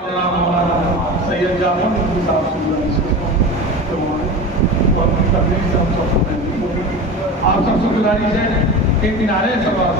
سید جامع مفتی صاحب تقریر سے ہم سب کو آپ سب سے گزارش ہے کہ کنارے سوال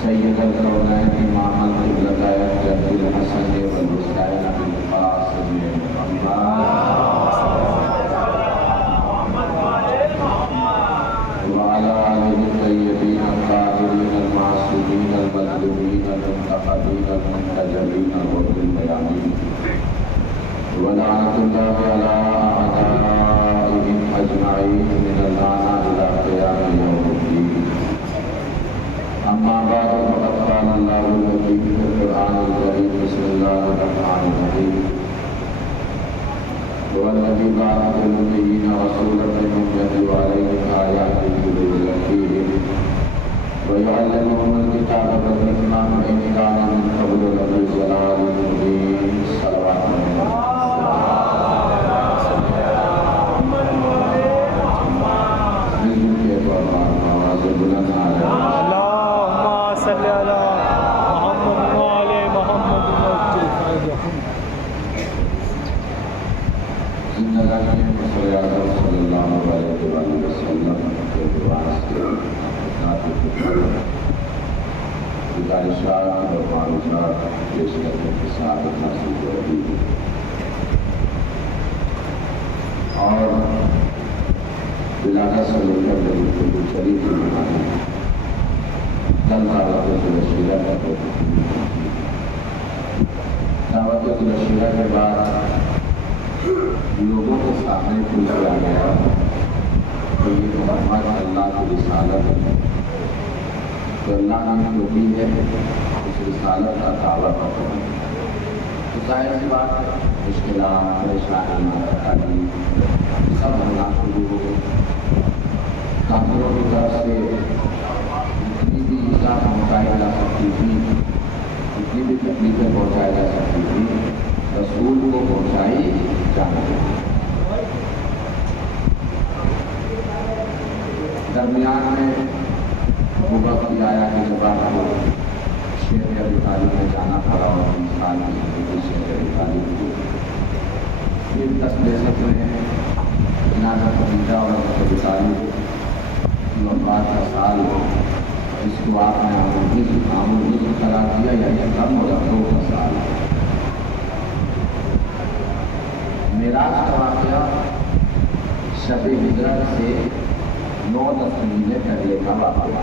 سید الکونین امام القبلتین جد الحسن والحسین بالقاسم محمد وعلى آله الطيبين الطاهرين المعصومين المظلومين المنتقدين المنتجبين الغر الميامين ولعنة الله على أعدائهم أجمعين من الآن إلى قيام يوم الدين. أما بعد فقد قال الله الحكيم في القرآن الكريم بسم الله الرحمن الرحيم هو الذي بعث في الأميين رسولا منهم يتلو عليهم آياته ويزكيهم ويعلمهم الكتاب والحكمة وإن كانوا من قبل لفي ضلال مبين. صلوات الله. گزارشات اور معروضات پیش کرنے کے ساتھ نصیب ہوگی اور بلاغت سے لے کر بالکل شریف بنانے دعوت الشیرہ کا دعوت الشیرہ کے بعد لوگوں کے سامنے پوچھا گیا کہ یہ محمد اللہ کی رسالت ہے تو اللہ نے جو بھی ہے اس رسالت کا دعویٰ کرتا ہے. تو ظاہر سی بات ہے مشکلات پریشانیاں تکلیف سب ہونا شروع ہو گئے. کافروں کی طرف سے جتنی بھی ایزا پہنچائی جا سکتی تھی جتنی بھی تکلیفیں پہنچائی جا سکتی تھی رسول کو پہنچائی جانا. درمیان میں وہ وقت بھی آیا کہ جب آپ کو شیخ ابی طالب میں جانا پڑا اور 20 سال کی زندگی شیخ ابی طالب کی پھر 10 دہشت میں عنایت بھتیجا اور ابی طالب کی وفات کا سال اس کو آپ نے آموزش قرار دیا یعنی کم اور افرو کا سال. معراج کا واقعہ شب ہجرت سے 9-10 مہینے پہلے کا واقعہ.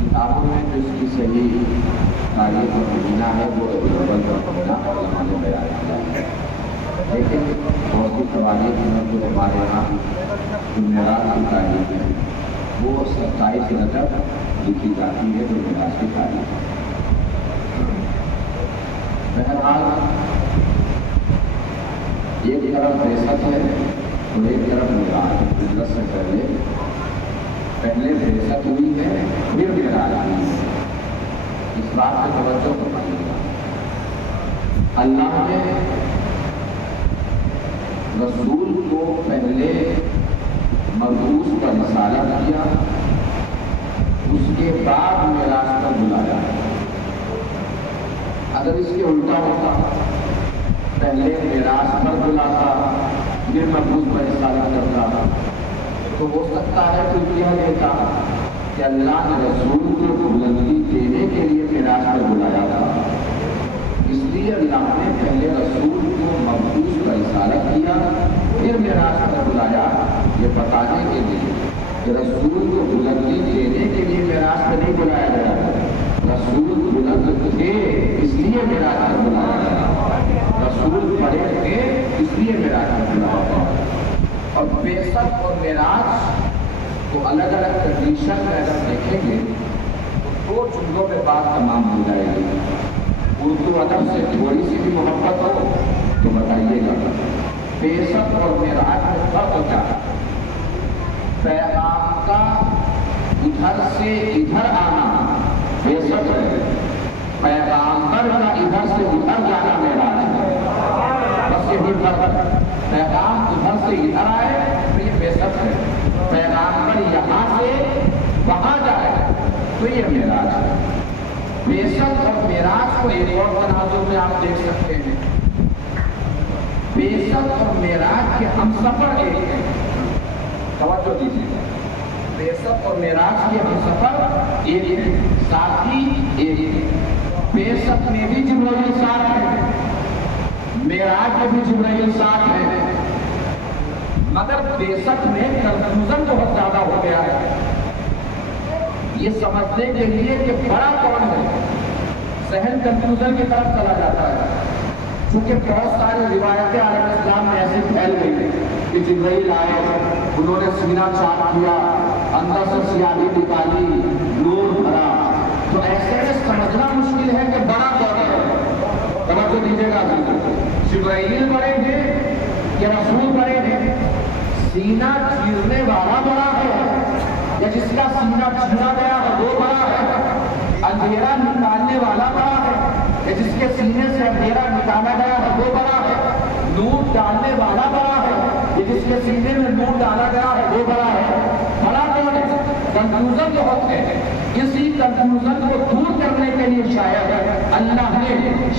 کتابوں میں جو اس کی صحیح تاریخ اور مہینہ ہے وہ ربیع الاول کا مہینہ علماء نے بیان کیا ہے. لیکن بہت سی تواریخ میں جو ہمارے یہاں جو معراج کی تاریخ ہے وہ 27 رجب لکھی جاتی ہے جو معراج کی تاریخ ہے. بہرحال ایک طرف بعثت ہے اور ایک طرف معراج. ہجرت سے پہلے بعثت ہوئی ہے پھر معراج ہوئی ہے. اس بات پہ توجہ فرمائیے گا. اللہ نے رسول کو پہلے مبعوث پر رسالت کیا, اس کے بعد معراج پر بلایا. اگر اس کے الٹا ہوتا پہلے معراج پر بلاتا پھر مبعوث پر رسالت کرتا تو ہو سکتا ہے کہ کیا لیتا کہ اللہ نے رسول کو بلندی دینے کے لیے معراج پر بلایا تھا. اس لیے اللہ نے پہلے رسول کو مبعوث پر رسالت کیا پھر معراج پر بلایا, یہ بتانے کے لیے کہ رسول کو بلندی دینے کے لیے معراج پر نہیں بلایا گیا. رسول بلند تھے اس لیے معراج پر بلایا گیا. رسول پڑھے تھے اس لیے معراج پر بلایا گیا. اور بعثت اور معراج کو الگ الگ کنڈیشن میں اگر دیکھیں گے تو 2 جملوں میں بات تمام ہو جائے گی. اردو ادب سے تھوڑی سی بھی محبت ہو تو بتائیے گا. بعثت اور معراج میں فرق کیا ہے؟ پیغام کا ادھر سے ادھر آنا بعثت ہے, پیغامبر کا ادھر سے ادھر جانا معراج ہے. بس یہ فرق ہے. پیغام ادھر سے ادھر آئے تو یہ بعثت ہے, پیغامبر یہاں سے وہاں جائے تو یہ معراج ہے. بعثت اور معراج کو ایک اور تناظر میں آپ دیکھ سکتے ہیں. بعثت اور معراج کے ہم سفر ایک ہیں. توجہ دیجیے. بعثت اور معراج کے ہم سفر ایک ہیں, ساتھی ایک ہیں. بعثت میں بھی جبرائیل ساتھ ہے, معراج میں بھی جبرائیل ساتھ ہے. مگر بعثت میں کنفیوژن بہت زیادہ ہو گیا ہے. یہ سمجھنے کے لیے کہ بڑا کون ہے ذہن کنفیوژن کی طرف چلا جاتا ہے. چونکہ بہت ساری روایتیں عالم اسلام میں ایسی پھیل گئی کہ جبرائیل آئے, انہوں نے سینہ چاک کیا, اندر سے سیاہی نکالی, نور بھرا. تو ایسے میں سمجھنا مشکل ہے کہ بڑا کون ہے. توجہ دیجیے گا. جبرائیل بڑے ہیں یا رسول بڑے ہیں؟ سینہ چیرنے والا بڑا ہے یا جس کا سینہ چیرا گیا ہے وہ بڑا ہے؟ اندھیرا نکالنے والا بڑا ہے یا جس کے سینے سے اندھیرا نکالا گیا ہے وہ بڑا ہے؟ نور ڈالنے والا بڑا ہے یا جس کے سینے میں نور ڈالا گیا ہے وہ بڑا ہے؟ بڑا کون ہے؟ کنفیوژن بہت ہے. اسی کنفیوژن کو دور کرنے کے لیے شاید اللہ نے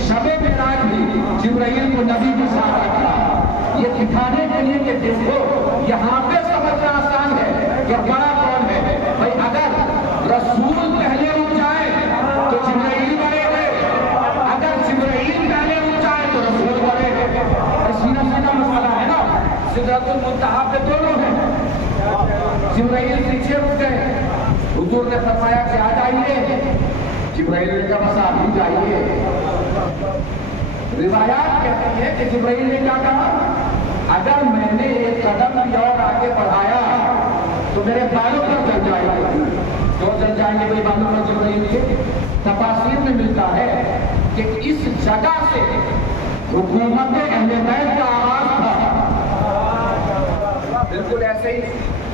شب معراج بھی جبرائیل کو نبی کے ساتھ رکھا, یہ دکھانے کے لیے کہ دیکھو یہاں پہ سمجھنا آسان ہے کہ بڑا کون ہے. بھائی اگر رسول پہلے رک جائے تو جبرائیل بڑے ہیں, اگر جبرائیل پہلے رک جائے تو رسول بڑے ہیں. سیدھا سیدھا مسئلہ ہے نا. سدرۃ المنتہا پہ دونوں ہیں. جبرائیل پیچھے رک گئے, حضور نے فرمایا کہ آ جائیے. جبرائیل نے کہا بس آپ بھی جائیے. روایات کہتی ہے کہ جبرائیل نے کیا کہا, اگر میں نے ایک قدم بھی اور آگے بڑھایا تو میرے بالوں پر چل جائے گا. جو چل جائیں گے بھائی بالوں پر جبرائیل کے. تفاسیر میں ملتا ہے کہ اس جگہ سے حکومت اہل بیت کا آغاز تھا. بالکل ایسے ہی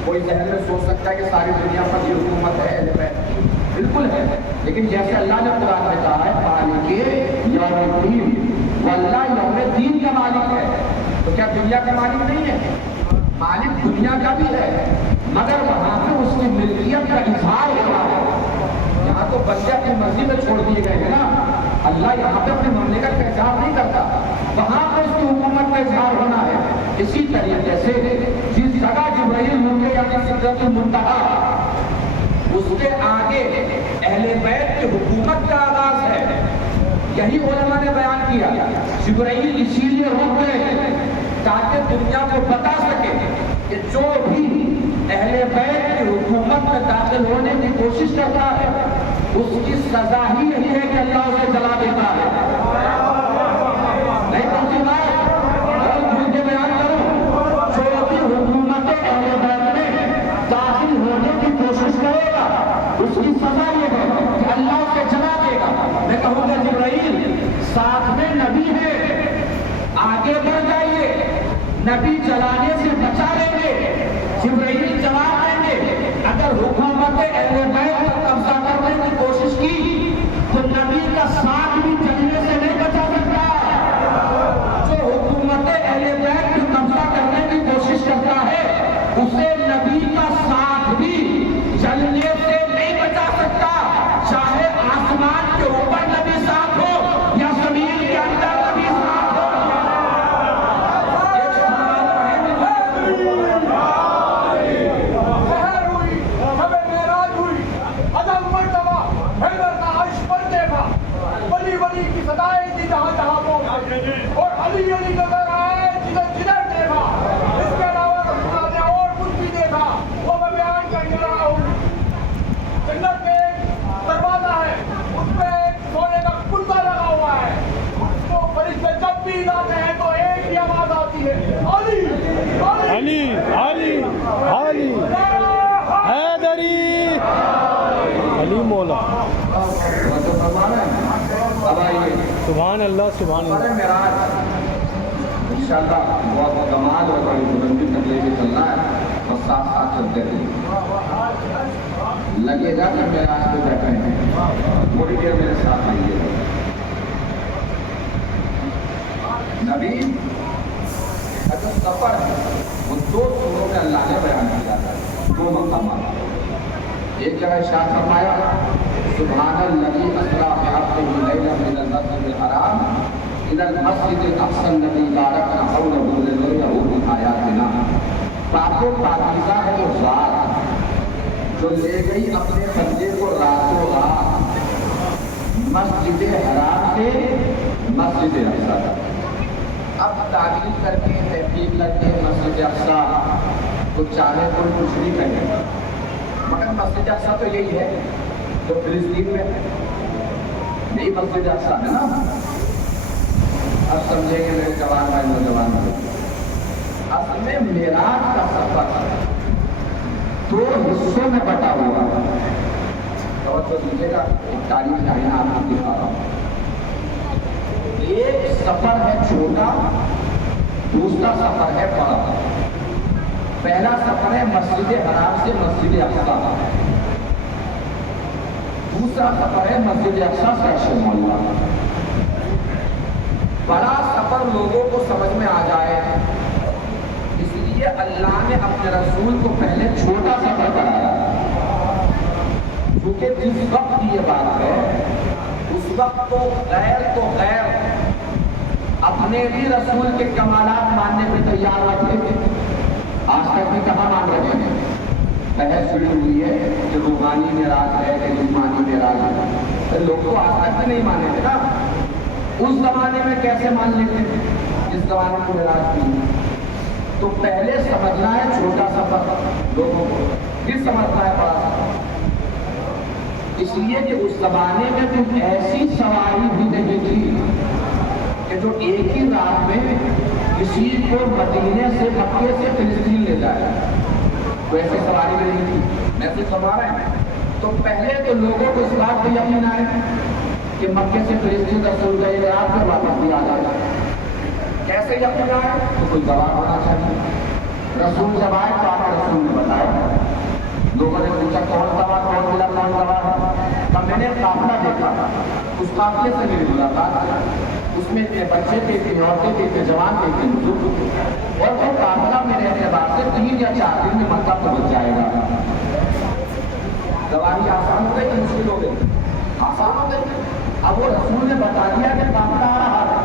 کوئی ذہن میں سوچ سکتا ہے کہ ساری دنیا پر یہ حکومت ہے اہل بیت کی, بالکل ہے. لیکن جیسے اللہ نے قرآن میں کہا ہے مالک یوم الدین, واللہ یوم الدین کا مالک ہے, تو کیا دنیا کا مالک نہیں ہے؟ مالک دنیا کا بھی ہے، مگر وہاں پہ اس کی ملکیت کا اظہار ہو رہا ہے۔ یہاں تو بندے اپنی مرضی میں چھوڑ دیے گئے ہیں نا، اللہ یہاں پہ اپنے مملکت کا اظہار نہیں کرتا، وہاں پہ اس کی حکومت کا اظہار ہونا ہے۔ اسی طریقے سے جس جگہ جبرائیل ہوں گے یعنی سدرۃ المنتہا، اس کے آگے اہل بیت کی حکومت کا آغاز ہے۔ یہی علماء نے بیان کیا، جبرائیل اسی لیے رک گئے تاکہ دنیا کو بتا سکے کہ جو بھی اہل بیت کی حکومت میں داخل ہونے کی کوشش کرتا ہے اس کی سزا ہی یہی ہے کہ اللہ اسے جلا دیتا ہے۔ نہیں سمجھی بات؟ اور کھل کے بیان کروں، جو بھی حکومت اہل بیت میں داخل ہونے کی کوشش کرے گا اس کی سزا یہ ہے کہ اللہ اسے جلا دے گا۔ میں کہوں گا جبرائیل ساتھ میں نبی ہے، آگے بڑھ جائیے، نبی جلانے سے بچا لیں گے، جبرائیل جواب دیں گے۔ اگر حکومت اہل بیت پر قبضہ کرنے کی کوشش کی تو نبی کا ساتھ بھی جلنے سے نہیں بچا سکتا۔ جو حکومت اہل بیت پر قبضہ کرنے کی کوشش کرتا ہے اسے نبی کا ساتھ بھی جلنے سے نہیں بچا سکتا، چاہے آسمان کے اوپر نبی ساتھ ہو یا زمین کے اندر نبی ساتھ ہو۔ جہاں جہاں پہنچے اور علی علی نظر آئے جدھر جدھر دیکھا، اس کے علاوہ رسول اللہ نے اور کچھ بھی دیکھا وہ میں بیان کرنے لگا ہوں۔ جنت میں ایک دروازہ ہے، اس پہ ایک سونے کا کلبہ لگا ہوا ہے، اس کو فرشتے جب بھی لاتے ہیں تو ایک ہی آواز آتی ہے، علی علی علی علی حیدری علی مولا۔ سبحان اللہ سبحان اللہ۔ انشاءاللہ بہت کمال اور بڑی بلندی تک لے کے چلنا ہے اور ساتھ ساتھ چلتے رہیے۔ لگے گا کہ میرے آج پہ بیٹھے ہیں، تھوڑی دیر میرے ساتھ آئیے۔ نبی کا جو سفر ہے وہ دو سوروں میں اللہ نے بیان کیا ہے، دو مقامات۔ ایک جگہ ارشاد فرمایا سبحان الذی اسری بعبدہ لیلا من المسجد الحرام الی المسجد الاقصی الذی بارکنا حولہ لنریہ من آیاتنا۔ پاک و پاکیزہ ہے وہ ذات جو لے گئی اپنے بندے کو راتوں رات مسجد حرام سے مسجد اقصی تک۔ اب تعبیر کر کے تحقیق کر کے مسجد اقصی کو چاہے کوئی کچھ نہیں کہے، مگر مسجد اقصی تو یہی ہے جو فلسطین میں ہے، یہی مسجد اقصی ہے نا۔ اب سمجھیں گے میرے جوان بھائی نوجوان بھائی، اصل میں معراج کا سفر دو حصوں میں بٹا ہوا ہے۔ توجہ دیجیے گا، ایک تاریخ کا یہاں آپ کو دکھا رہا ہوں۔ ایک سفر ہے چھوٹا، دوسرا سفر ہے بڑا۔ پہلا سفر ہے مسجد حرام سے مسجد اقصی، دوسرا سفر ہے مسجد اقصی سے عرش مولا۔ بڑا سفر لوگوں کو سمجھ میں آ جائے اس لیے اللہ نے اپنے رسول کو پہلے چھوٹا سفر کرایا، کیونکہ جس وقت کی یہ بات ہے اس وقت تو غیر اپنے بھی رسول کے کمالات ماننے پہ تیار رہتے تھے۔ آج تک بھی کہاں مان رہے ہیں؟ بحث شروع ہوئی ہے کہ روحانی معراج ہے کہ جسمانی معراج ہے، لوگ تو آج تک بھی نہیں مانے تھے نا۔ اس زمانے میں کیسے مان لیتے تھے جس زمانے میں معراج کی؟ تو پہلے سمجھنا ہے چھوٹا سفر لوگوں کو، پھر سمجھنا ہے بڑا سفر، اس لیے کہ اس زمانے میں کوئی ایسی سواری بھی نہیں تھی کہ جو ایک ہی رات میں کسی کو مدینے سے مکے سے فلسطین لے جائے، تو ایسی سواری بھی نہیں تھی۔ میں تو سمجھا رہا ہوں، تو پہلے تو لوگوں کو اس بات پہ یقین آئے کہ مکے سے فلسطین رسول گئے رات میں واپس بھی آ جائے۔ کیسے یقین آئے؟ تو کوئی گواہ ہونا چاہیے۔ رسول جب آئے تو آپ رسول نے بتایا، لوگوں نے پوچھا کون گواہ، کون ملا، کون گواہ ہے؟ تب میں نے قافلہ دیکھا، اس قافلے سے میری ملاقات، اس میں اتنے بچے تھے، اتنی عورتیں تھے، اتنے جوان تھے، اتنے بزرگ تھے، اور وہ قافلہ میرے اعتبار سے تو بچ جائے گا۔ گواہی آسان ہو گئی کہ مشکل ہو گئی؟ آسان ہو گئی۔ اب وہ رسول نے بتا دیا کہ قافلہ آ رہا ہے،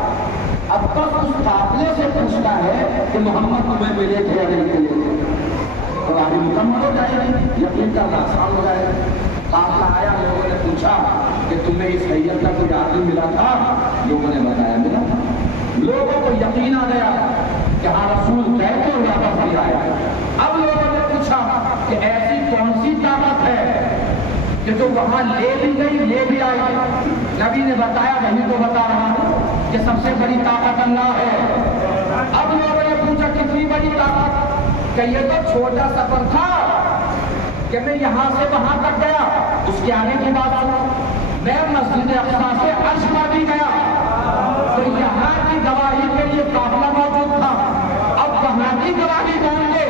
اب تک اس قافلے سے پوچھتا ہے کہ محمد تمہیں ملے تھے یا نہیں ملے تھے، گواہی مکمل ہو جائے گی، یقین کرنا آسان ہو جائے گا۔ قافلہ آیا، لوگوں نے پوچھا کہ تمہیں اس حیت کا کوئی آدمی ملا تھا؟ لوگوں نے بتایا ملا تھا۔ لوگوں کو یقین آ گیا کہ ہاں رسول کہتے ہوئے واپس بھی آیا۔ اب لوگوں نے پوچھا کہ ایسی کون سی طاقت ہے کہ جو وہاں لے بھی گئی لے بھی آئی؟ نبی نے بتایا، وہی تو بتا رہا ہوں کہ سب سے بڑی طاقت اللہ ہے۔ اب لوگوں نے پوچھا کتنی بڑی طاقت؟ کہ یہ تو چھوٹا سفر تھا کہ میں یہاں سے وہاں تک گیا، اس کے آنے کی بات سنو، میں مسجد اقصی سے عرش پر بھی گیا، تو یہاں کی گواہی کے لیے قافلہ موجود تھا، اب وہاں کی گواہی کون دے؟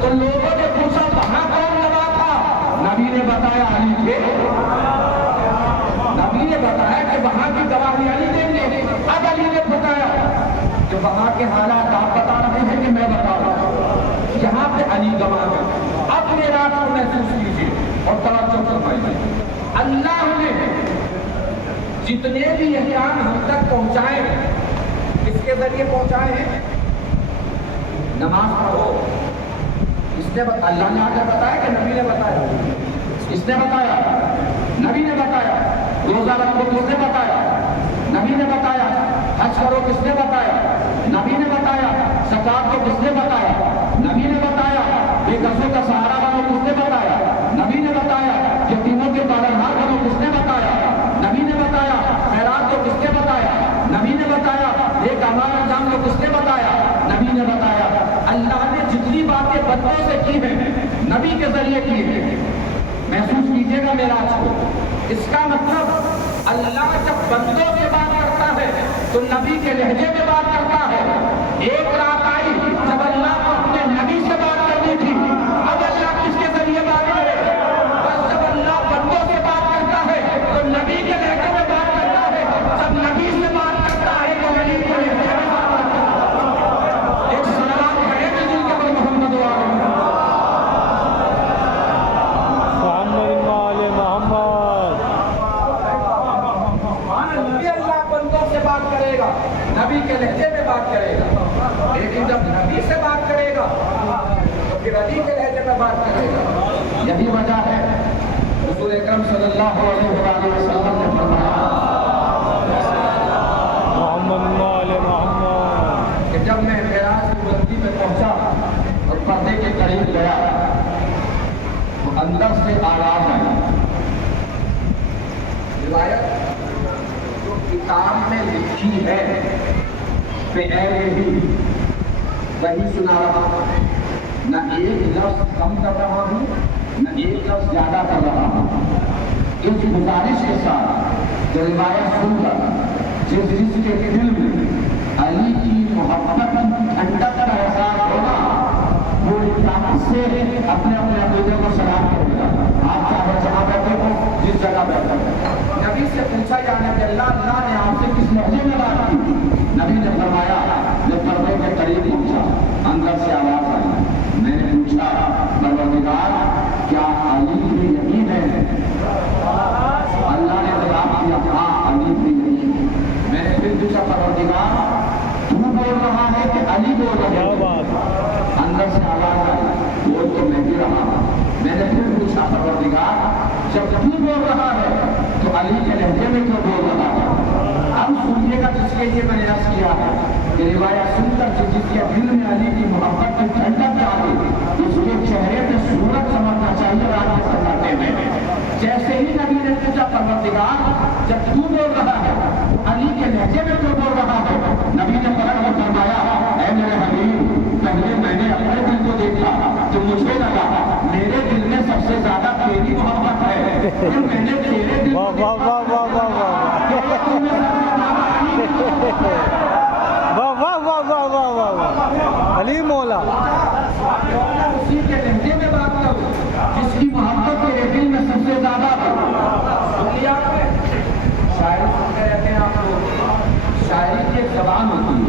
تو لوگوں نے پوچھا وہاں کون گواہ تھا؟ نبی نے بتایا علی تھے۔ نبی نے بتایا کہ وہاں کی گواہی علی دیں گے۔ اب علی نے بتایا کہ وہاں کے حالات آپ بتا رہے ہیں کہ میں بتا رہا ہوں، یہاں پہ علی گواہ ہے۔ اب میرا کو محسوس کیجیے اور توجہ فرمائیے، اللہ نے جتنے بھی احکام ہم تک پہنچائے کس کے ذریعے پہنچائے ہیں؟ نماز پڑھو، اس نے اللہ نے آ کر بتایا کہ نبی نے بتایا؟ اس نے بتایا، نبی نے بتایا۔ روزہ رکھو، کس نے بتایا؟ نبی نے بتایا۔ حج کرو، کس نے بتایا؟ نبی نے بتایا۔ زکات کو کس نے بتایا؟ نبی نے بتایا۔ بے کسوں کا سہارا بنو، کس نے بتایا؟ نبی نے بتایا۔ یتیموں کے پالنہار بنو، کس نے بتایا؟ نبی نے بتایا۔ خیرات کو کس نے بتایا؟ نبی نے بتایا۔ ایک اعمال انجام کو کس نے بتایا؟ نبی نے بتایا۔ اللہ نے جتنی باتیں بندوں سے کی ہیں نبی کے ذریعے کی ہیں۔ محسوس کیجیے گا میرا آج کو، اس کا مطلب اللہ جب بندوں سے بات کرتا ہے تو نبی کے لہجے میں بات کرتا ہے۔ ایک رات آئی جب اللہ کو اپنے نبی سے بات کرنی تھی، اب اللہ کس کے ذریعے بات کرے؟ بس جب اللہ بندوں سے بات کرتا ہے تو نبی کے لہجے میں بات کرتا ہے، جب نبی سے بات کرتا ہے تو نبی کے لہجے میں بات کرتا ہے۔ ایک صلوات پڑھے کہ جن کے پر محمد و آل بات کرے گا، نبی کے لہجے میں بات کرے گا، لیکن جب نبی سے بات کرے گا تو پھر علی کے لہجے میں بات کرے گا۔ یہی وجہ ہے رسول اکرم صلی اللہ علیہ وآلہ وسلم نے فرمایا کہ جب میں معراج کی بلندی میں پہنچا اور پردے کے قریب گیا تو اندر سے آواز آئی، روایت کتاب میں لکھی ہے کہ اے نبی وہی سنا رہا ہوں، نہ ایک لفظ کم کر رہا ہوں نہ ایک لفظ زیادہ کر رہا ہوں، اس گزارش کے ساتھ جو روایت سن کر جس کے دل میں علی کی محبت ٹھنڈک کا احساس ہوگا وہ طاقت سے اپنے اپنے عقیدے کو سلام کرے گا۔ آپ چاہے جہاں بیٹھے ہو، جس جگہ بیٹھے ہو، نبی سے پوچھا جانے کہ اللہ نے آپ سے کس لہجے میں بات کی؟ نبی نے فرمایا جب پردے کے قریب پہنچا اندر سے آواز آئی، میں نے پوچھا پروردگار کیا علی بھی یہی ہے؟ اللہ نے جواب دیا ہاں علی بھی یہی ہے۔ میں نے پھر پوچھا پروردگار تو بول رہا ہے کہ علی بول رہا ہے؟ اندر سے آواز آئی بول تو میں بھی رہا ہوں۔ میں نے پھر پوچھا پروردگار جب تو بول رہا ہے تو علی کے لہجے میں کیوں بول رہا ہے؟ اب سنیے گا جس کے لیے میں نے عرض کیا ہے کہ روایت سن کر جس کے دل میں علی کی محبت کی ٹھنڈک آ گئی اس کے چہرے پہ سورج چمکنا چاہیے رات کے سناٹے میں۔ جیسے ہی نبی نے پوچھا پروردگار جب تو بول رہا ہے علی کے لہجے میں کیوں بول رہا ہے؟ نبی نے فرمایا اے میرے حبیب پہلے میں نے اپنے دل کو دیکھا تو مجھے لگا میرے دل میں سب سے زیادہ تیری محبت ہے، پھر میں نے تیرے دل کو علی مولا اسی کے لہجے میں بات کروں جس کی محبت تیرے دل میں سب سے زیادہ ہے۔ شاعری سنتے رہتے ہیں آپ لوگ، شاعری کی ایک زبان ہوتی ہے،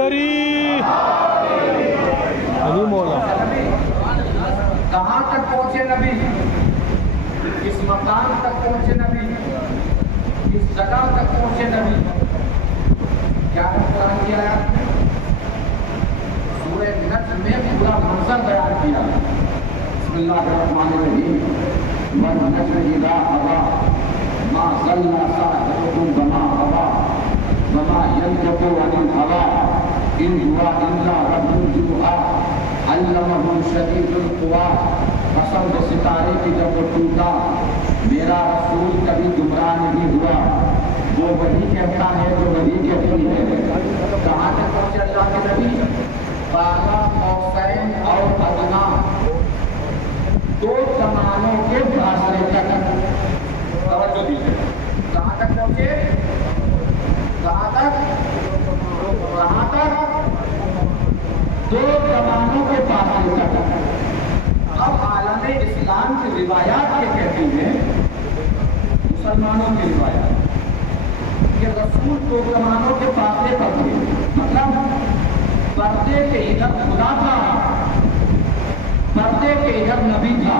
حیدری علی مولا. کہاں تک پہنچے نبی؟ کس مقام تک پہنچے نبی؟ کس جگہ تک پہنچے نبی؟ کیا قرآن کی آیات میں سورہ نجم میں پورا منظر بیان کیا. بسم اللہ الرحمن الرحیم. والنجم اذا ہوا ما ضل صاحبكم وما غوى وما ينطق عن الهوى ان هو الا رجل يوحى علمه شدید القوى. قسم ستارے کی جب وہ ٹوٹا میرا رسول کبھی گمراہ نہیں ہوا. وہ وہی کہتا ہے جو وہی کہتی ہے. کہاں تک پہنچے اللہ کے نبی؟ بالا قوسین اور ادنا دو کمانوں کے فاصلے تک. توجہ دیجیے. کہاں تک پہنچے؟ کہاں تک؟ کہاں تک؟ دو کمانوں کے فاصلے تک. اب عالم اسلام کی روایات یہ کہتی ہیں، مسلمانوں کی روایات، کہ رسول دو کمانوں کے فاصلے پر تھے. مطلب پردے کے ادھر خدا تھا، پردے کے ادھر نبی تھا.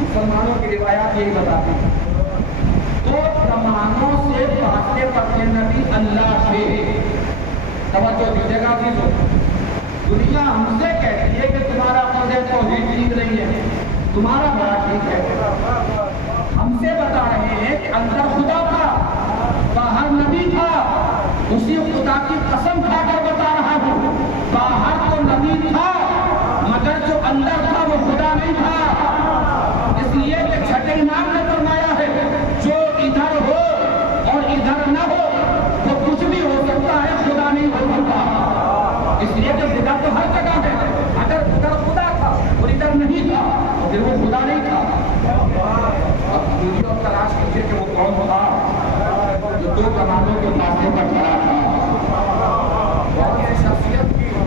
مسلمانوں کی روایات یہی بتاتی ہیں. دو کمانوں سے فاصلے پر تھے نبی اللہ سے. توجہ دیجیے گا چیزوں. دنیا ہم سے کہتی ہے کہ تمہارا عقیدہ توحید ٹھیک نہیں ہے، تمہارا بڑا ٹھیک ہے. ہم سے بتا رہے ہیں کہ اندر خدا تھا، باہر نبی تھا. اسی خدا کی قسم کھا کر بتا رہا ہوں، باہر تو نبی تھا مگر جو اندر تھا وہ خدا نہیں تھا. اس لیے کہ چھٹے امام نے فرمایا ہے جو ادھر ہو اور ادھر نہ ہو وہ کچھ بھی ہو سکتا ہے، خدا نہیں ہو سکتا. اس لیے کہ خدا تو ہر جگہ ہے. اگر ادھر خدا تھا اور ادھر نہیں تھا تو پھر وہ خدا نہیں تھا. اب دوسروں تلاش کیجیے کہ وہ کون تھا جو دو کمانوں کے فاصلے پر کھڑا تھا. کون سی شخصیت کی جو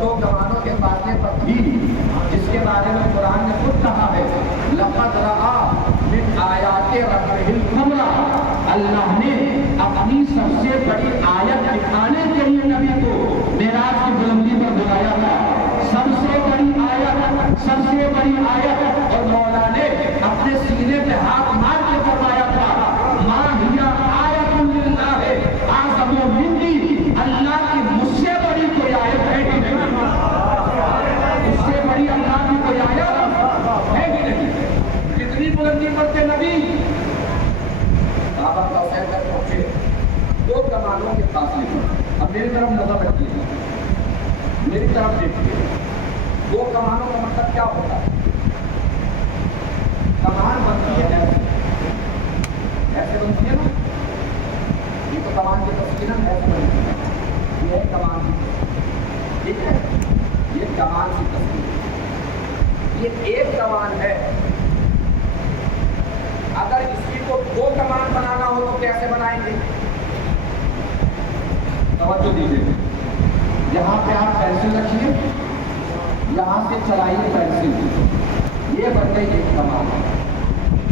دو کمانوں کے فاصلے پر تھی، جس کے بارے میں قرآن نے خود کہا ہے لقد رأى من آیات ربہ الکبریٰ. اللہ نے اپنی سب سے بڑی آیت دکھانے کے لیے نبی کو معراج کی بلندی پر بلایا تھا. سب سے بڑی آیت، سب سے بڑی آیت. اور مولا نے اپنے سینے پہ ہاتھ مار کے فرمایا تھا ما ہی آیت للہ اعظم منی. اللہ کی مجھ سے بڑی کوئی آیت ہے کہ نہیں؟ اس سے بڑی اللہ کی کوئی آیت ہے کہ نہیں؟ کتنی بلندی پر تھے نبی؟ صحابہ کا حسین تک پہنچے دو کمانوں کے فاصلے پر. اب میری طرف نظر رکھیے، میری طرف دیکھیے. دو کمانوں کا مطلب کیا ہوتا ہے؟ کمان بنتی ہے ایسے، ایسے بنتی ہے نا. یہ تو کمان کی تصویر ایسے بنتی ہے. یہ ہے کمان کی تصویر، ٹھیک ہے. یہ کمان کی تصویر، یہ ایک کمان ہے. اگر اسی کو دو کمان بنانا ہو تو کیسے بنائیں گے؟ توجہ دیجیے. یہاں پہ آپ پینسل رکھیے، یہاں سے چلائیے پینسل، یہ بن گئی ایک کمان.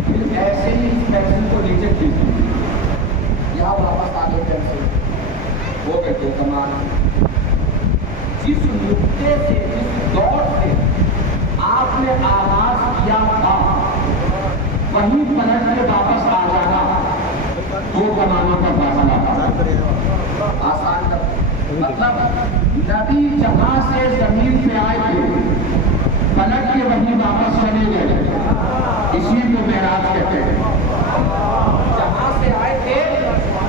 پھر ایسے ہی اس پینسل کو نیچے کھینچیے، یہاں واپس آ گئی پینسل، ہو گئے دو کمان. جس نقطے سے، جس ڈاٹ سے آپ نے آغاز کیا تھا وہیں پلٹ کے واپس آ جانا. دو کمانوں کا فاصلہ آسان کر. مطلب نبی جہاں سے زمین پہ آئے تھے پلٹ کے وہیں واپس چلے گئے. اسی کو معراج کہتے ہیں. جہاں سے آئے تھے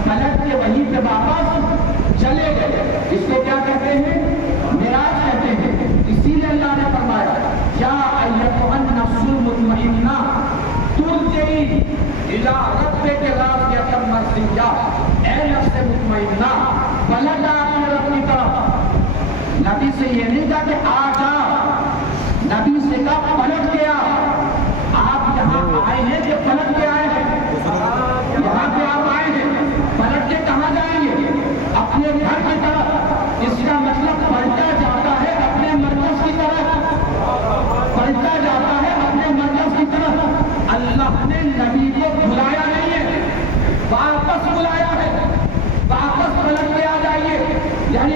پلٹ کے وہیں پہ واپس چلے گئے. اس کو کیا کہتے ہیں؟ معراج کہتے ہیں. اسی لیے اللہ نے فرمایا یا ایھا النفس المطمئنہ ترجعی الی ربک راضیۃ مرضیہ. اے نفس مطمئنہ پلٹ اپنے رب کی طرف. نبی سے یہ نہیں کہا کہ آ جا، نبی سے کہا پلٹ گیا. آپ یہاں آئے ہیں کہ پلٹ کے آئے ہیں؟ یہاں پہ آپ آئے ہیں، پلٹ کے کہاں جائیں گے؟ اپنے گھر کی طرف. اس کا مطلب پلٹا جاتا ہے اپنے مرکز کی طرف، پلٹا جاتا ہے اپنے مرکز کی طرف. اللہ نے نبی کو بلایا نہیں ہے، واپس بلایا ہے. واپس پلٹ کے آ جائیے. یعنی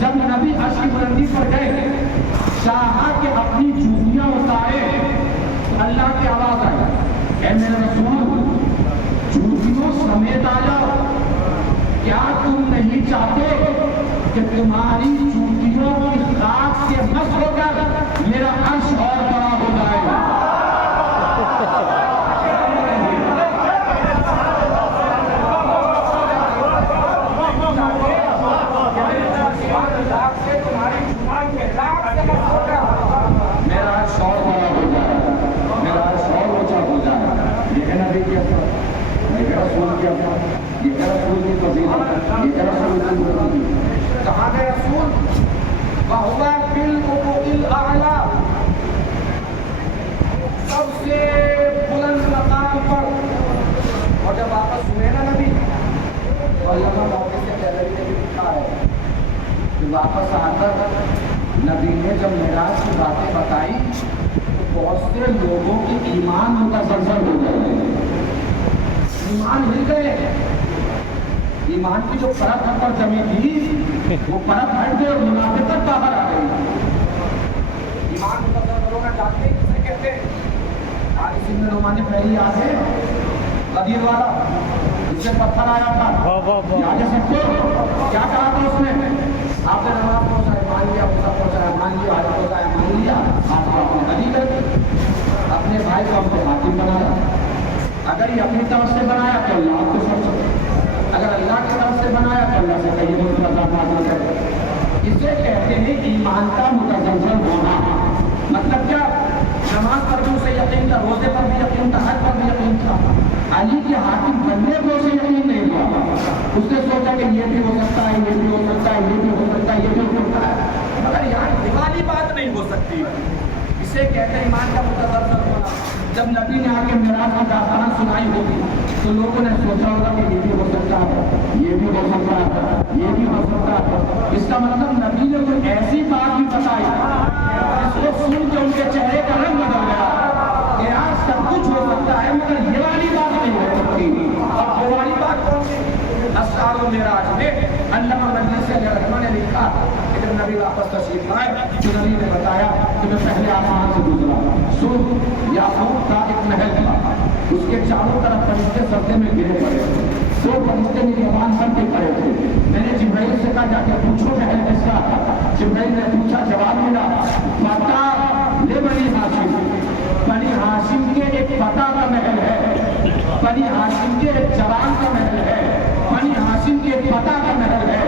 جب نبی عرش کی بلندی پر گئے چاہا کہ اپنی جوتیاں اتارے، اللہ کی آواز آئی، اے میرے رسول جوتیوں سمیت آ جاؤ، کیا تم نہیں چاہتے کہ تمہاری جوتیوں کی خاک سے مس ہو کر میرا عرش اور بڑا ہو جائے گا؟ میرا عرش اور بڑا ہو جائے گا، میرا عرش اور اونچا ہو جائے گا۔ یہ ہے نبی کی اثر، یہ ہے رسول کی اثر، یہ ہے رسول کی فضیلت، یہ ہے رسول کی فضیلت۔ کہاں گئے رسول؟ وَهُوَ بِالْأُفُقِ الْأَعْلَىٰ، سب سے بلند مقام پر۔ اور جب واپس ہوئے نا نبی تو اللہ موقع سے پہلے بھی لکھا ہے کہ واپس آ کر نبی نے جب معراج کی باتیں بتائی تو بہت سے لوگوں کے ایمان متزلزل ہو گئے، ایمان ہل گئے، ایمان کی جو پرت ہم پر جمی تھی وہ پرت ہٹ گئی اور منافقت باہر آ گئی۔ ایمان متزلزل ہونا جانتے ہیں کسے کہتے ہیں؟ آج اسی میں رومانی پہلی یاد ہے غدیر والا، اس سے پتھر آیا تھا، یاد ہے سب کو؟ کیا کہا تھا اس نے؟ آپ نے نماز پہنچایا مان لیا، مسا پہنچایا مان لیا، حج پہنچایا مان لیا، آپ کو اپنے غدیر کر دی، اپنے بھائی کو ہم کو حاکم بنایا۔ اگر یہ اپنی طرف سے بنایا تو اللہ آپ کو سمجھو، اگر اللہ کی طرف سے بنایا تو اللہ سے کہیے مطلب حاصل کرے۔ اسے کہتے ہیں ایمان کا متزلزل ہونا۔ مطلب کیا؟ نماز پر بھی اسے یقین تھا، روزے پر بھی یقین تھا، حج پر بھی یقین تھا، علی کے حاکم بننے کو اسے یقین نہیں ہوا۔ اس نے سوچا کہ یہ بھی ہو سکتا ہے، یہ بھی ہو سکتا ہے، یہ بھی ہو سکتا ہے، یہ بھی ہو سکتا ہے، مگر یہاں دیوالی بات نہیں ہو سکتی۔ اسے کہتے ہیں ایمان کا متزلزل ہونا۔ جب نبی نے آ کے معراج کی داستان سنائی ہوگی تو لوگوں نے سوچا ہوگا کہ یہ بھی ہو سکتا ہے، یہ بھی ہو سکتا ہے، یہ بھی ہو سکتا ہے۔ اس کا مطلب نبی نے کوئی ایسی بات بھی بتائی جس کو سن کے ان کے چہرے کا رنگ بدل گیا کہ یار سب کچھ ہو سکتا ہے مگر یہ والی بات نہیں ہو سکتی۔ اب وہ والی بات کون سی؟ اسرار و معراج میں علامہ مجلسی علیہ الرحمہ نے لکھا کہ جب نبی واپس تشریف لائے تو نبی نے بتایا کہ میں پہلے آسمان سے گزرا، سن یاقوت کا ایک محل تھا، اس کے چاروں طرف فرشتے سجدے میں گرے پڑے تھے، دو فرشتے میری زبان بن کے پڑے تھے۔ میں نے جبرائیل سے کہا جا کے پوچھو محل کس کا؟ جبرائیل نے پوچھا، جواب ملا فتح لے بنی ہاشم، بنی ہاشم کے ایک فتح کا محل ہے، بنی ہاشم کے ایک جوان کا محل ہے، بنی ہاشم کے ایک فتح کا محل ہے۔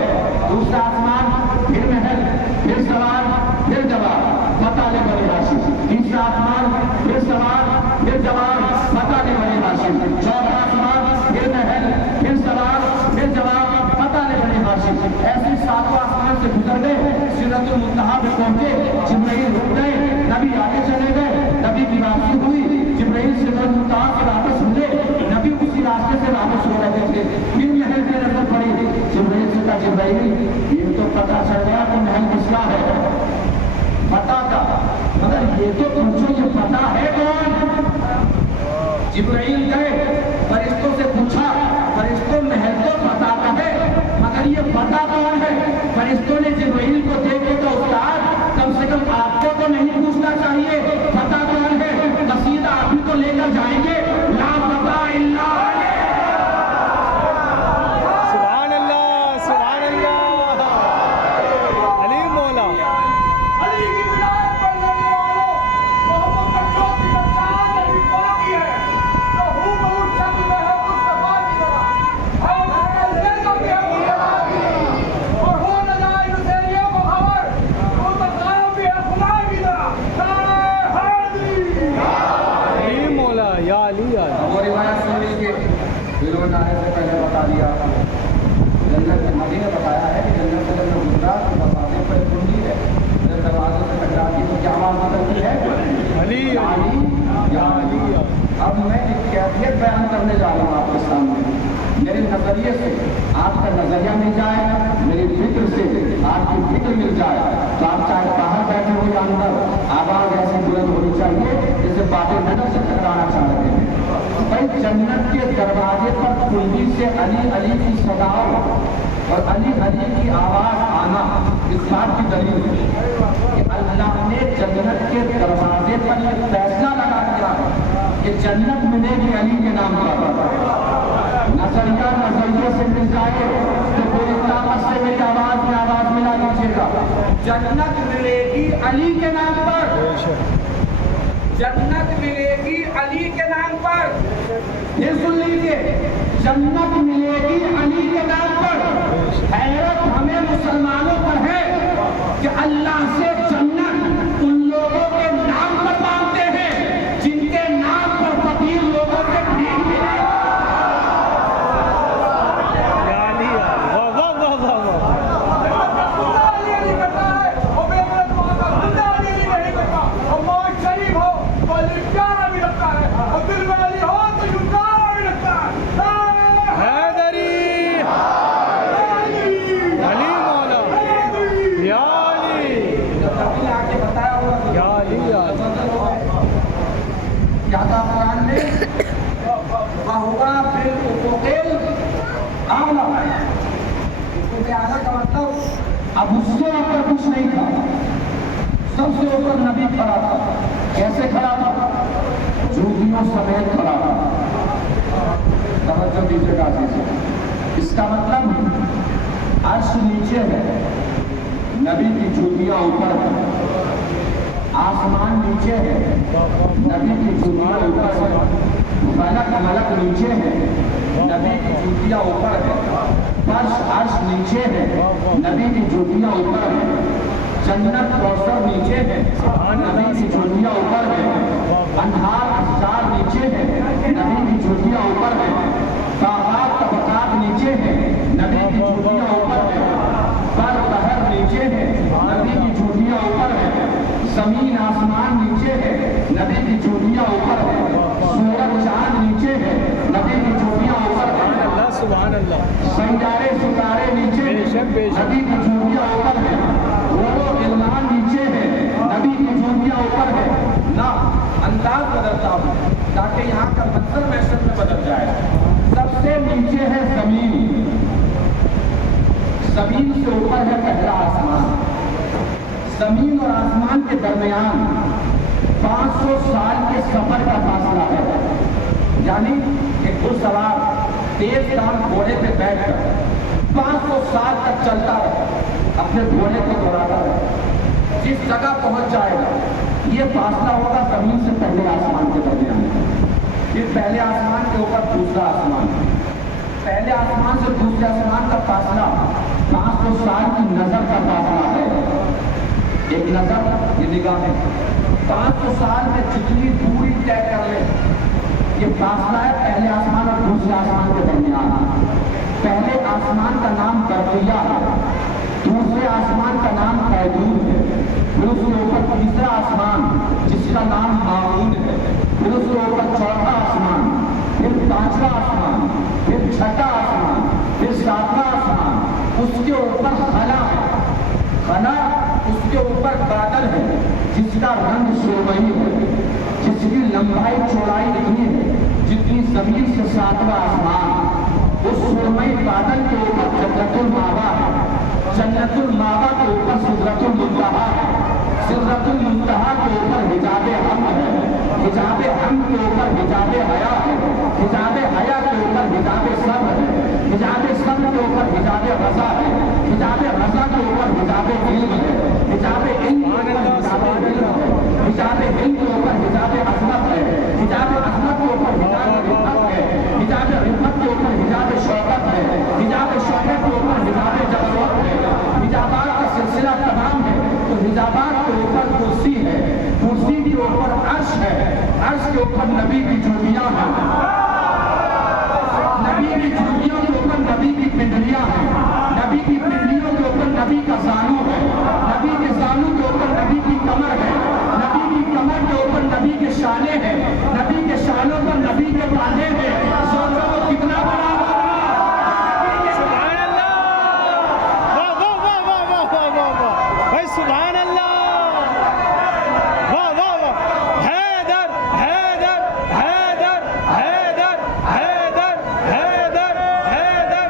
دوسرا آسمان پھر محل، پھر سوال، پھر جواب، فتح لے بنی ہاشم۔ تیسرا آسمان پھر سوال، پھر جواب، فتح لے بنی ہاشم۔ چوتھا آسمان پھر محل، پھر سوال، پھر جواب، فتح لے بنی ہاشم۔ ایسے ساتوں آسمان سے گزر گئے، سدرۃ المنتہا پہ پہنچے، جبرائیل رک گئے، نبی آگے چلے گئے، نبی کی واپسی ہوئی، جبرائیل سدرۃ المنتہا سے واپس ہوئے، نبی اسی راستے سے واپس ہو رہے تھے، پھر محل پہ نظر پڑی، جبرائیل سے کہا جبرائیل یہ تو پتہ چل گیا کہ محل کس کا ہے، پتہ کا، مگر یہ تو پوچھو یہ پتہ ہے کون؟ جبرائیل گئے، فرشتوں سے پوچھا، فرشتوں محل تو پتہ کا ہے مگر یہ پتہ کون ہے؟ فرشتوں نے جبرائیل کو دیکھے تو استاد کم سے کم آپ کو تو نہیں پوچھنا چاہیے پتہ کون ہے، قصیدہ آپ ہی تو لے کر جائیں گے، لا پتہ الا سبحان اللہ، سبحان اللہ، علی مولا۔ علی کی ولایت پر لڑنے والوں محمد کا چوتھی کا چاند ابھی باقی ہے، تو ہوں بہت شکل میں ہے مصطفیٰ کی طرح، اور ایسے کا بھی ہے مصطفیٰ، اور ہو نہ جائے نسیریوں کو خبر، وہ تو قائم بھی ہے خدا کی طرح، نعرہ حیدری۔ علی مولا، یا علی یا علی۔ وہ روایت سن لیجیے، انہوں نے آنے سے پہلے بتا دیا، جنت نبی نے بتایا ہے کہ جنت سے جب میں گزرا تو دروازے پر کنڈی ہے، جب دروازے سے ٹکراتی تو کیا آواز نکلتی ہے؟ علی علی یا علی یا علی۔ اب میں ایک کیفیت بیان کرنے جا رہا ہوں آپ کے سامنے، میرے نظریے سے آپ کا نظریہ مل جائے، میری فکر سے آپ کی فکر مل جائے، تو آپ چاہے باہر بیٹھے ہو یا اندر، آواز ایسی بلند ہونی چاہیے جیسے باتیں نظر سے ٹکرانا چاہ رہے ہیں۔ بھائی جنت کے دروازے پر کنڈی سے علی علی کی صدا اور علی علی کی آواز فرمانا اس بات کی دلیل ہے کہ اللہ نے جنت کے دروازے پر یہ فیصلہ لگا دیا کہ جنت ملے گی علی کے نام پر. نظریہ نظریے سے مل جائے تو پوری طاقت سے میری آواز میں آواز ملا دیجیے گا. جنت ملے گی علی کے نام پر. جنت ملے گی علی کے نام پر. یہ سن لیجیے, جنت ملے گی علی کے نام پر. حیرت ہمیں مسلمانوں پر ہے کہ اللہ سے جنت ان لوگوں کے نام پر مانگتے ہیں جن کے نام پر فقیر لوگوں سے بھیک ملے. کیا تھا قرآن میں؟ وَهُوَ بِالْأُفُقِ الْأَعْلَىٰ. افق اعلیٰ کا مطلب اب اس سے اوپر کچھ نہیں تھا, سب سے اوپر نبی کھڑا تھا. کیسے کھڑا تھا؟ جوتیوں سمیت کھڑا تھا. توجہ دیجیے گا سے. اس کا مطلب عرش نیچے ہے, نبی کی جوتیاں اوپر ہیں. آسمان نیچے ہے, نبی کی جوتیاں اوپر ہے. فلک ملک نیچے ہے, نبی کی جوتیاں اوپر ہے. فرش عرش نیچے ہے, نبی کی جوتیاں اوپر ہے. جنت کوثر نیچے ہے, نبی کی جوتیاں اوپر ہے. انہار اشجار نیچے ہے, نبی کی جوتیاں اوپر ہے. باغات طبقات نیچے ہے, نبی کی جوتیاں اوپر ہے. بر بحر نیچے ہے, نبی کی جوتیاں اوپر ہے. زمین آسمان نیچے ہے, نبی کی چوٹیاں اوپر ہے. سورج چاند نیچے ہے, نبی کی چوٹیاں اوپر ہے. سبحان اللہ. سیارے ستارے نیچے ہے, نبی کی چوٹیاں اوپر ہے. وہ علمان نیچے ہے, نبی کی چوٹیاں اوپر ہے. نہ انداز بدلتا ہوں تاکہ یہاں کا منظر محشر میں بدل جائے. سب سے نیچے ہے زمین, زمین سے اوپر ہے پہلا آسمان. زمین اور آسمان کے درمیان 500 سال کے سفر کا فاصلہ ہے. یعنی کہ گھڑسوار تیز دار گھوڑے پہ بیٹھ کر 500 سال تک چلتا ہے, اپنے گھوڑے کو دوڑاتا ہے. جس جگہ پہنچ جائے گا یہ فاصلہ ہوگا زمین سے پہلے آسمان کے درمیان. پھر پہلے آسمان کے اوپر دوسرا آسمان, پہلے آسمان سے دوسرے آسمان کا فاصلہ 500 سال کی نظر کا فاصلہ ہے. ایک نظر, یہ نگاہ ہے. 500 سال میں جتنی دوری طے کر لیں یہ فاصلہ ہے پہلے آسمان اور دوسرے آسمان کے درمیان. پہلے آسمان کا نام برقیہ ہے, دوسرے آسمان کا نام قیدور ہے. پھر اس کے اوپر تیسرا آسمان جس کا نام مامون ہے. پھر اس کے اوپر چوتھا آسمان, پھر پانچواں آسمان, پھر چھٹا آسمان, پھر ساتواں آسمان. اس کے اوپر خلا ہے, خلا اس کے اوپر بادل ہے جس کا رنگ سرمئی ہے, جس کی لمبائی چوڑائی اتنی ہے جتنی زمین سے ساتواں آسمان. اس سرمئی بادل کے اوپر جنت الماوا ہے, جنت الماوا کے اوپر سدرۃ المنتہا ہے, سدرۃ المنتہا کے اوپر حجاب حم ہے, حجاب حم کے اوپر حجاب حیا ہے, حجاب حیا کے اوپر حجاب صبر ہے, حجاب صبر کے اوپر حجاب رضا ہے, حجاب رضا کے اوپر حجاب علم ہے, حجاب علم کے اوپر حجاب علم ہے, حجاب علم کے اوپر حجاب عظمت ہے, حجاب عظمت کے اوپر حجاب رفعت ہے, حجاب رفعت کے اوپر حجاب شوکت ہے, حجاب شوکت کے اوپر حجاب جبروت ہے. حجابات کا سلسلہ تمام ہے. تو حجابات کے اوپر کرسی ہے, کرسی کے اوپر عرش ہے, عرش کے اوپر نبی کی چوٹیاں ہیں, نبی کی چوٹیوں کے اوپر نبی کی پنڈلیاں ہیں, نبی کی پنڈلیوں کے اوپر نبی کا زانو ہے, نبی کے زانو کے اوپر نبی کی کمر ہے, نبی کی کمر کے اوپر نبی کے شانے ہیں, نبی کے شانوں پر نبی کے کاندھے ہیں. سوچو وہ کتنا بڑا سبحان اللہ. واہ واہ واہ. حیدر حیدر حیدر حیدر حیدر حیدر حیدر.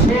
6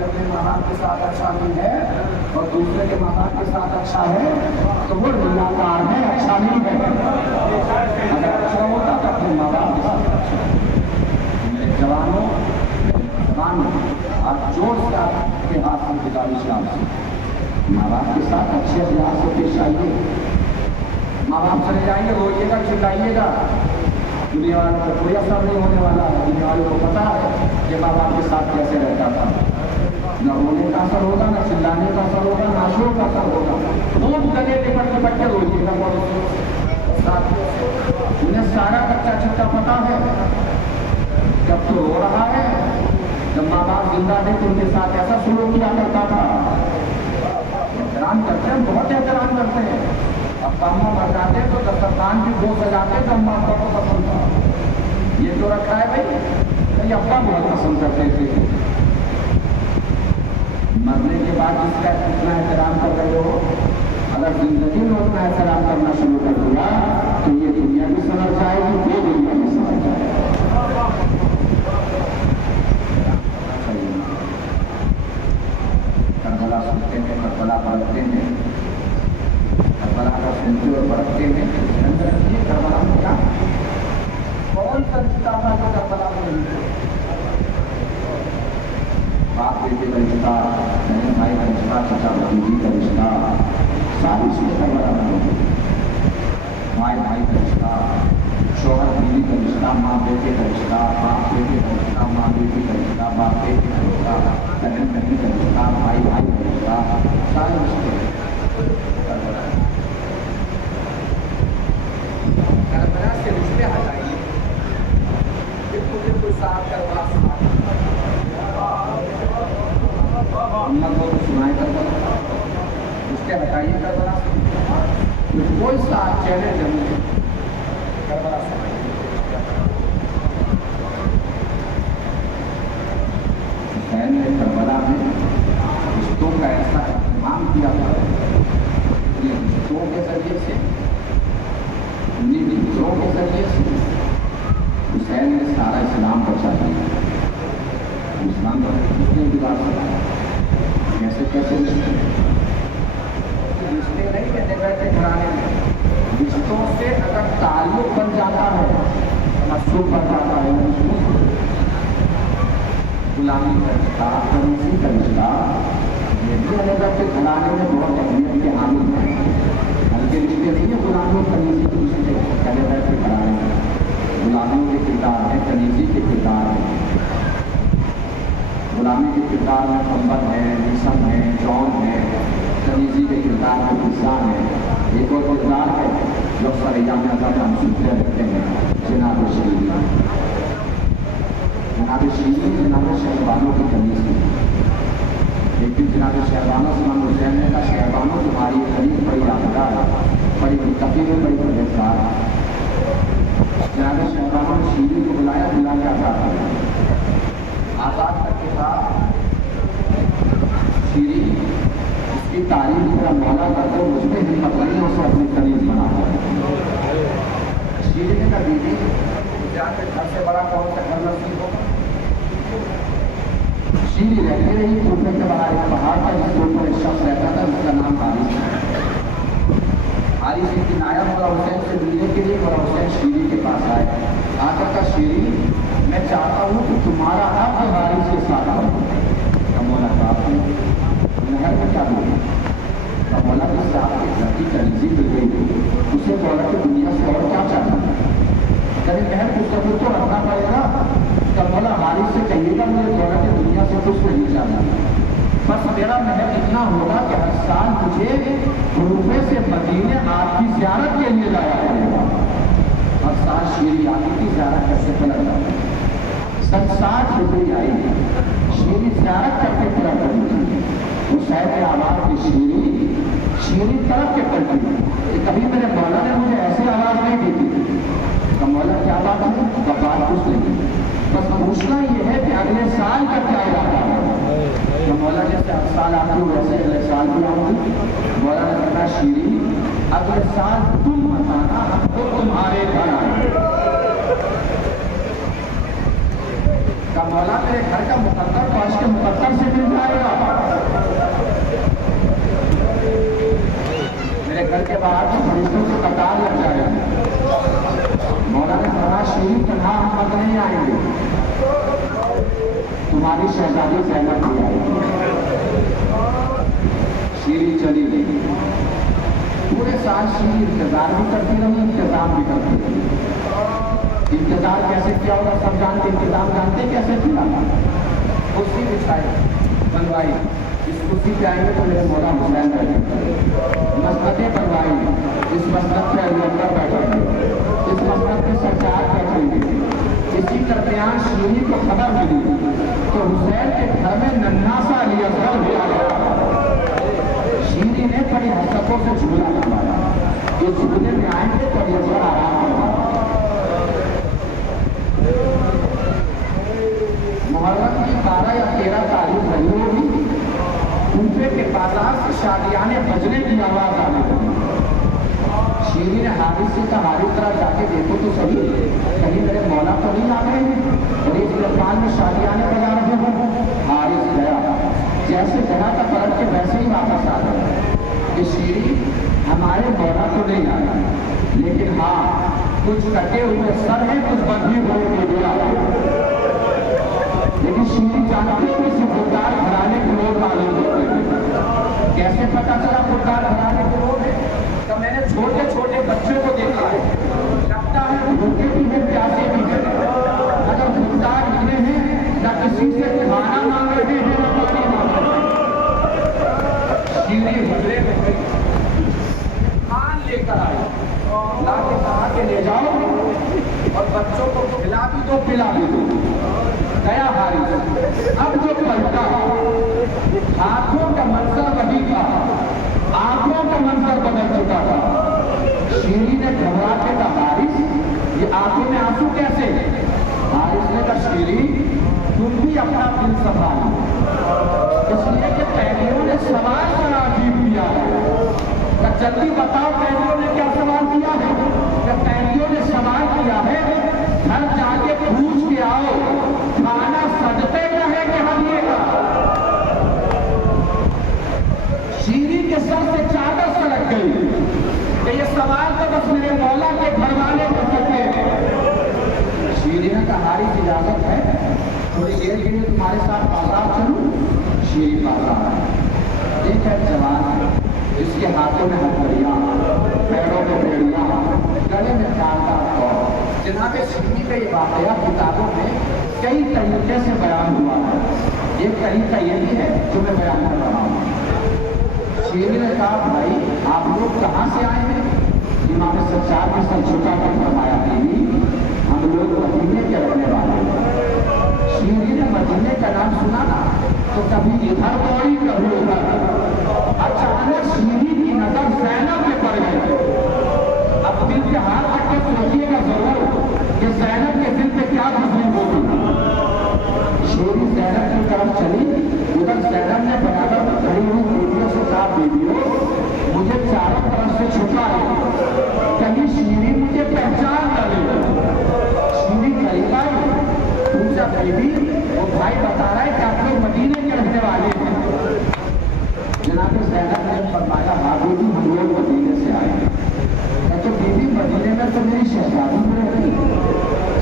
کوئی اپنے ماں باپ کے ساتھ اچھا نہیں ہے اور دوسرے کے ماں باپ کے ساتھ اچھا ہے تو وہ ریاکار ہے، اچھا نہیں ہے۔ اگر اچھا ہوتا تو اپنے ماں باپ کے ساتھ اچھا ہے۔ میرے جوانوں، آپ زور سے آپ کے ہاتھ میں کتاب اسلام سے ماں باپ کے ساتھ اچھے اخلاق سے پیش آئیے۔ ماں باپ چلے جائیں گے، روئیے گا، چلائیے گا، دنیا والوں کو کوئی اثر نہیں ہونے والا ہے۔ دنیا والوں کو پتا ہے کہ ماں باپ کے ساتھ کیسے رہتا تھا، نہ رونے کا اثر ہوگا، نہ چلانے کا اثر ہوگا، نہ آنسوؤں کا اثر ہوگا۔ خوب گلے لپٹ کے روئیے گا، انہیں سارا کچا چکا پتا ہے۔ جب تو رو رہا ہے، جب ماں باپ زندہ تھے تو ان کے ساتھ ایسا سلوک کیا کرتا تھا۔ احترام کرتے ہیں، بہت احترام کرتے ہیں۔ اب اماں مر جاتے ہیں تو دسترخوان کی گو سجاتے ہیں تو اماں ابا کو پسند تھا۔ یہ تو رکھا ہے بھائی، کئی ابا بہت پسند کرتے تھے۔ مرنے کے بعد جس کا اتنا احترام کر رہے ہو، اگر زندگی میں اتنا احترام کرنا شروع کر دیا تو یہ دنیا بھی سمجھ جائے گی، وہ دنیا بھی سمجھ جائے گی۔ کربلا سنتے ہیں، کربلا پڑھتے ہیں، کربلا کا سنتے اور پڑھتے ہیں، کربلا میں کیا کون سا رشتہ تھا جو کربلا میں نہیں؟ باپ بیٹے کا رشتہ، بہن بھائی کا رشتہ، چچا بھتیجی کا رشتہ، ساری چیزیں کربلا میں ہوتی ہیں۔ مائیں بھائی کا رشتہ، شوہر بیوی کا رشتہ، ماں بیٹے کا رشتہ، باپ بیٹے کا رشتہ، ماں بیٹی کا رشتہ، باپ بیٹے کا رشتہ، بہن بہن کا رشتہ، بھائی بھائی کا رشتہ، سارے رشتے کربلا سے رشتے ہٹائیے، بالکل صاف کربلا امت کو سنائے کربلا، رشتے ہٹائیے کربلا سے، کوئی ساتھ چہرے جمعے کربلا سنائیے۔ حسین نے کربلا میں رشتوں کا ایسا اہتمام کیا تھا، رشتوں کے ذریعے سے، انہیں رشتوں کے ذریعے سے حسین نے سارا اسلام بچا دیا۔ اسلام کا رشتے گزار سکتا، کیسے کیسے رشتے نہیں کہتے بیٹھے گھرانے میں، رشتوں سے اگر تعلق بن جاتا ہے، تناسب بن جاتا ہے، غلامی کا رشتہ، کنیزی کا رشتہ، یہ بھی علیحدہ کے گھرانے میں بہت اہمیت کے حامل ہیں۔ ہلکے رشتے نہیں ہیں غلامی اور کنیزی کے رشتے، علیحدہ کے گھرانے میں غلامیوں کے کردار ہیں، کنیزی کے کردار ہیں۔ غلامی کے کردار میں کمبل ہے، نیسم ہے، جون ہے، کنیزی کے کردار میں کسان ہے۔ ایک اور کردار ہے جو اکثر ایام اعظم ہم سنتے رہتے ہیں، جناب شیرین۔ جناب شیرین جناب شہبانوں کی کنیزی، لیکن جناب شہبانوں سے امام حسین نے کہا شہبانوں تمہاری کنیز بڑی یادگار ہے، بڑی متقی ہے، بڑی پرہیزگار ہے۔ جناب شہبانوں نے شیرین کو بلایا، بلا کے آزاد کر کے کہا شیرین اس کی تعریف میرا مولا کر دو، مجھ میں ہمت نہیں اسے اپنی کنیز بنا دو۔ شیرین نے کہا بیوی جان کے گھر سے بڑا کون سا گھر نصیب ہوگا؟ شیرین رہتے رہی کوفے کے باہر ایک پہاڑ تھا جس کے اوپر ایک شخص رہتا تھا جس کا نام حارث تھا۔ حارث ایک دن آیا مولا حسین سے ملنے کے لیے، مولا حسین شیرین کے پاس آئے، آ کر کہا شیرین میں چاہتا ہوں کہ تمہارا حق حارث کے ساتھ ہو۔ مولا صاحب نہر میں کیا ہوگی؟ مولا جس سے آپ کی گھر کی کنیزی مل گئی اسے دولت دنیا سے اور کیا چاہتا ہے؟ کبھی نہر کو سب تو رکھنا پڑے گا۔ تب مولا حارث سے کہیے گا مجھے دولت دنیا سے کچھ نہیں چاہتا، بس میرا محل اتنا ہوگا کہ ہر سال مجھے روپے سے مدینے آپ کی زیارت کے لیے لایا پڑے گا۔ ہر سال شیرین آتی کی زیارت کیسے پلٹ جاتا ہے، 60 روپئے آئی شیرین زیارت کر کے پورا کرنی تھی۔ حسین آواز کی شیرین طرف کے پلٹی کہ کبھی میرے مولا نے مجھے ایسی آواز نہیں دی تھی۔ تو مولا کیا بات ہے؟ بات کچھ نہیں، بس پوچھنا یہ ہے کہ اگلے سال کا کیا ارادہ ہے؟ تو مولا جیسے ہر سال آپ کو ویسے اگلے سال بھی آؤں گی۔ مولا نے کہا شیرین اگلے سال تم مت آنا، ہم تو تمہارے گھر آئیں گے۔ کا مولا میرے گھر کا مقدر تو عرش کے مقدر سے مل جائے گا. میرے گھر کے باہر تو فرشتوں کی قطار لگ جائے گا. مولا نے فرمایا شیریں تنہا ہم نہیں آئیں گے, تمہاری شہزادی زینب بھی آئے گی. شیریں چلی گئی. پورے سال شیریں انتظار بھی کرتی رہی, انتظام بھی کرتی رہی. انتظار کیسے کیا ہوگا سب جانتے, انتظام جانتے کیسے کیا. کرسی بچھائی بنوائی, اس کرسی پہ آئیں گے تو میرے مولا حسین بیٹھے. مسجدیں بنوائی, اس مسجد پہ علی اکبر بیٹھے گے, اس مسجد پہ سرکار بیٹھیں گے. اسی درمیان شیریں کو خبر ملی تو حسین کے گھر میں ننھا سا علی اکبر بھی آیا. شیریں نے بڑی حرکتوں سے جھولا لگوایا. یہ جھولے میں آئیں گے تو علی اکبر آرام کرنا. محرم کی 12 یا 13 تاریخ رہی ہوگی, کوفے کے بازار سے شادیانے بجنے کی آواز آنے لگی. شیریں نے حارث سے کہا حارث طرح جا کے دیکھو تو صحیح, کہیں میرے مولا تو نہیں آ گئے ہیں اور اس دربار میں شادیانے بجا رہے ہوں. حارث گیا, جیسے گیا تھا پلٹ کے ویسے ہی واپس آ گیا کہ شیریں ہمارے مولا تو نہیں آیا, لیکن ہاں کچھ کٹے ہوئے سر ہیں, کچھ بندھی ہوئے بیڑیا. لیکن شیریں جانتی ہے کسی خوددار گھرانے کے لوگ معلوم ہوتے ہیں. کیسے پتا چلا خوددار گھرانے کے لوگ ہیں؟ تو میں نے چھوٹے چھوٹے بچوں کو دیکھا ہے, لگتا ہے بھوکے بھی ہیں پیاسے بھی ہیں, اگر خوددار ملے ہیں نہ کسی سے کھانا مانگ رہے ہیں نہ پانی مانگ رہے ہیں. شیریں حجرے میں گئی, کھان لے کر آئی, لا کے کہا کہ لے جاؤ اور بچوں کو کھلا بھی دو پلا بھی دو. گیا حارث, اب جو پلٹا ہاتھوں کا منظر وہی تھا, آنکھوں کا منظر بدل چکا تھا. شیریں نے گھبرا کے کہا حارث یہ آنکھوں میں آنسو کیسے؟ حارث نے کہا شیریں تم بھی اپنا دل سنبھالو, اس لیے کہ قیدیوں نے سوال بڑا عجیب کیا ہے. جلدی بتاؤ قیدیوں نے کیا سوال کیا ہے؟ کہ قیدیوں نے سوال کیا ہے گھر جا کے پوچھ کے آؤ کھانا صدقے کا ہے کہ ہدیے کا. شیریں کے سر سے چادر سلک گئی کہ یہ سوال تو بس میرے مولا کے گھر والے کر سکتے ہیں. شیریں نے کہا حارث اجازت ہے تھوڑی دیر کے لیے تمہارے ساتھ بازار چلوں؟ شیریں بازار ہے, ایک ہے جوان ہے جس کے ہاتھوں میں ہتھیلیاں, پیروں میں بیڑیاں, گلے میں چاندار اور. جناب شیریں کا یہ واقعہ کتابوں میں کئی طریقے سے بیان ہوا ہے. ایک طریقہ یہ بھی ہے جو میں بیان کر رہا ہوں. شیریں نے کہا بھائی آپ لوگ کہاں سے آئے ہیں؟ امام سجاد کے سر جھکا کر فرمایا بیوی ہم لوگ مدینے کے رہنے والے ہیں. شیریں نے مدینے کا نام سنا نا تو کبھی ادھر دوڑی کبھی ادھر. اچانک شیریں کی نظر زینب پہ پڑ گئی. اب دل کے ہاتھ رکھ کے سوچیے گا ضرور کہ زینب کے دل پہ کیا گزری ہوگی. شیریں زینب کی طرف چلی, ادھر زینب نے برابر کھڑی ہوئی بیویوں سے کہا بیویوں مجھے چاروں طرف سے چھپا ہے, کہیں شیریں مجھے پہچان نہ لے. شیریں قریب آئی, پوچھا بیوی وہ بھائی بتا رہا ہے کہ آپ لوگ مدینے کے رہنے والے ہیں. جناب زینب نے فرمایا ہاں بیوی ہم لوگ مدینے سے آئے ہیں. تو بیوی مدینے میں تو میری شہزادی بھی رہتی ہے.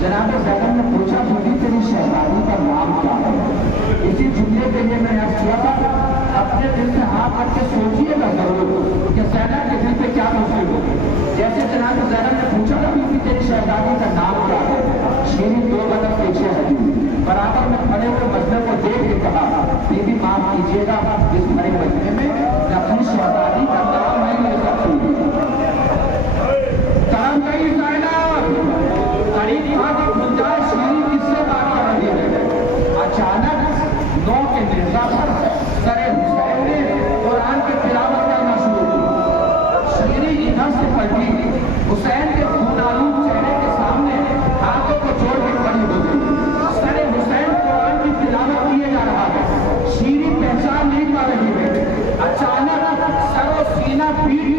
جناب زینب نے پوچھا بیوی تیری شہزادی کا نام کیا ہے؟ اسی جملے کے لیے میں نے عرض کیا تھا اپنے دل سے ہاتھ رکھ کے سوچیے گا ضرور کہ زینب کے دل پہ کیا گزری ہوگی. جیسے جناب زینب نے پوچھا نا بیوی تیری شہزادی کا نام کیا ہے, شیریں 2 قدم پیچھے ہٹی برابر میں کھڑے ہوئے مجمع کو دیکھ کے کہا بیوی معاف کیجیے گا اس بڑے مجمع میں اپنی شہزادی کا نام نہیں لے سکتی. کرم گئی زینب قریب یہاں کی گنجائش شیریں کس سے بات کر رہی ہے. اچانک 9 کے نیزہ پر سر حسین نے قرآن کی تلاوت کرنا شروع کی. شیریں ادھر سے پلٹی, حسین کے خون آلود چہرے کے سامنے ہاتھوں کو جوڑ کے کھڑی ہو گئی. سر حسین قرآن کی تلاوت کیے جا رہا ہے, شیریں پہچان نہیں پا رہی ہے. اچانک سر و سینہ پیٹ